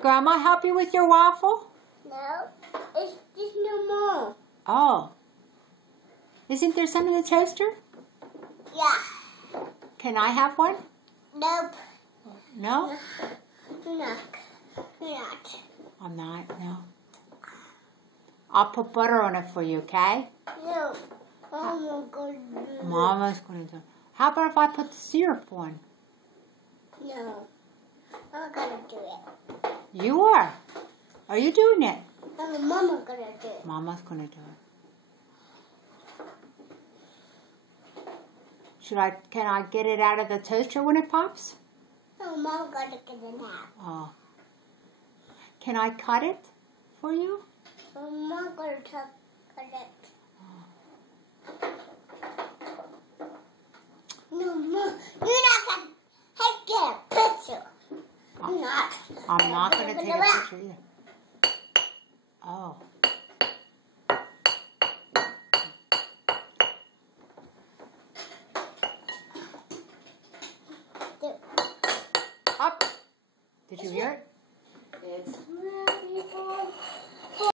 Did Grandma help you with your waffle? No, it's just no more. Oh. Isn't there some in the toaster? Yeah. Can I have one? Nope. No? You're not. You're not. I'm not, no. I'll put butter on it for you, okay? No. Mama's gonna do it. Mama's going to do it. How about if I put the syrup on? No. I'm gonna do it. You are. Are you doing it? No, Mama's gonna do it. Mama's going to do it. Can I get it out of the toaster when it pops? No, Mama's gonna get it now. Oh. Can I cut it for you? So Mama's gonna cut it. No, Mom, you're not gonna take a picture. You're not. I'm not going to take a picture either. Oh. Up. Did you hear it? It's ready for